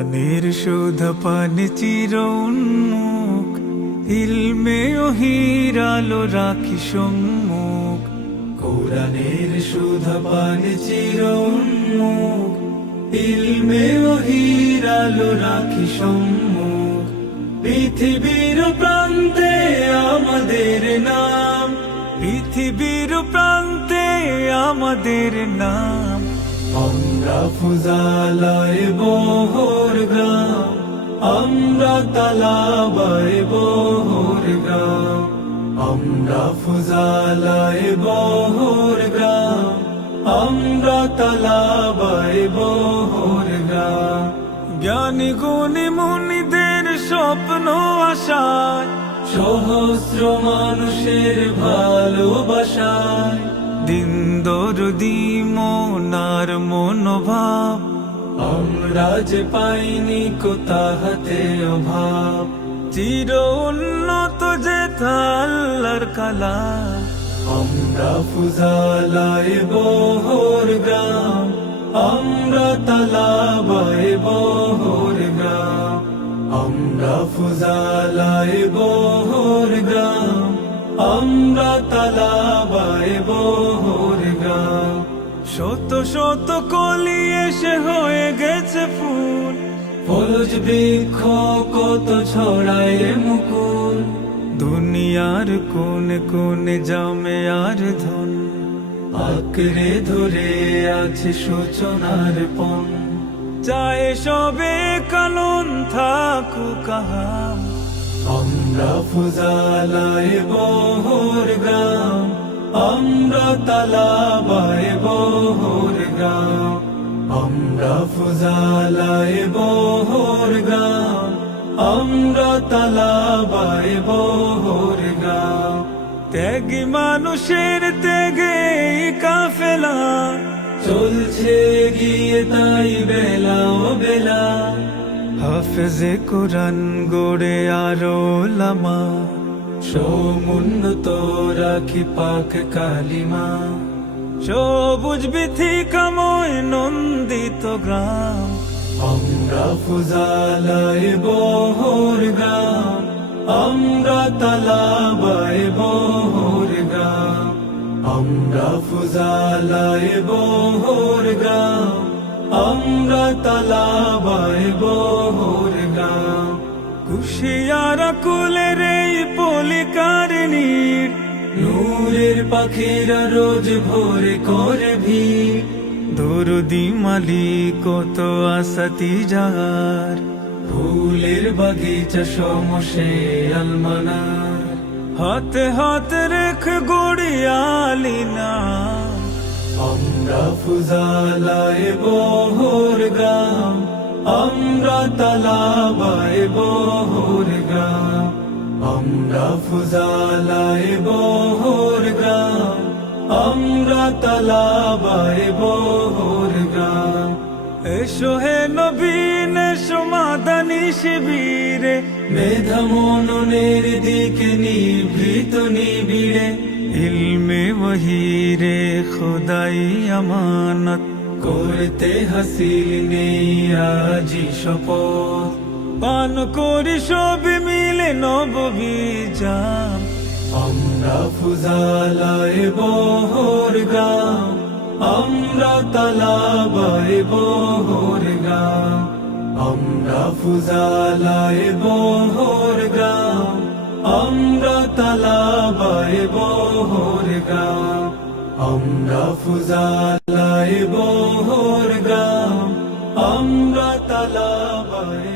কোরআনের সুধা পানে চির উন্মুখ, ইলমে ওহির আলো রাখি সম্মুখ। কোরআনের সুধা পানে চির উন্মুখ, ইলমে ওহির আলো রাখি সম্মুখ। পৃথিবীর প্রান্তে আমাদের নাম, পৃথিবীর প্রান্তে আমাদের নাম। আমরা ফুজালায় বহর গ্রাম, আমরা তালাবায় বহর গ্রাম। আমরা ফুজালায় বহর গ্রাম, আমরা তালাবায় বহর গ্রাম। জ্ঞানী গুণী মুনিদের স্বপ্ন আশায়, সহস্র মানুষের ভালোবাসায়। দিন দরদি মনার মনোভাব, আমরা যে পাইনি কোথাতে অভাব। চির উন্নত যে আল্লাহর কালাম। আমরা ফুজালায় বহর গ্রাম, আমরা তালাবায় বহর গ্রাম। আমরা ফুজালায় বহর গ্রাম, আমরা তালাবায় বহর গ্রাম। শত শত কলি এসে হয়ে গেছে ফুল, ফলজ বৃক্ষ কত ছড়ায় মুকুল। দুনিয়ার কোনে কোনে জামে আর ধন, আঁকড়ে ধরে আছে সূচনার পণ। চায় সবে কানন থাকুক কাহাম। আমরা ফুজালায় বহর গ্রাম, আমরা তালাবায় বহর গ্রাম। আমরা ফুজালায় বহর গ্রাম, আমরা তালাবায় বহর গ্রাম। ত্যাগী মানুষের ত্যাগে কাফেলা, চলছে গিয়ে তাই বেলা ও বেলা। হাফেজে কোরআন গড়ে আরো লামা, সমুন্নত রাখি পাক কালিমা। সবুজ বিথিকাময় নন্দিত গ্রাম। আমরা ফুজালায় বহর গ্রাম, আমরা তালাবায় বহর গ্রাম। আমরা ফুজালায় বহর গ্রাম, আমরা তালাবায় বহর গ্রাম। কুশিয়ারা কুলের এই পলিকার নীড়, নূরের পাখিরা রোজ ভোরে করে ভিড়। দরদি মালিক কত আসাতি যার, ফুলের বাগিচা সমসে আলমানার। হাতে হাতে রেখ গড়িয়ালি না। আমরা ফুজালায় বহর গ্রাম, আমরা তালাবায় বহর গ্রাম। আমরা ফুজালায় বহর গ্রাম, আমরা তালাবায় বহর গ্রাম। এসো হে নবীন এসো মাদানী শিবিরে, মেধা মননের দিকে নিভৃত নিবিড়ে। ইলমে ওহিরে খোদাই আমানত, করতে হাসিল নেই আজি শপথ। পান করি সব মিলে নববীজাম। আমরা ফুজালায় বহর গ্রাম, আমরা তালাবায় বহর গ্রাম। আমরা ফুজালায় বহর গ্রাম, আমরা তালাবায় বহর গ্রাম। আমরা ফুজালায় বহর গ্রাম, আমরা তালাবায়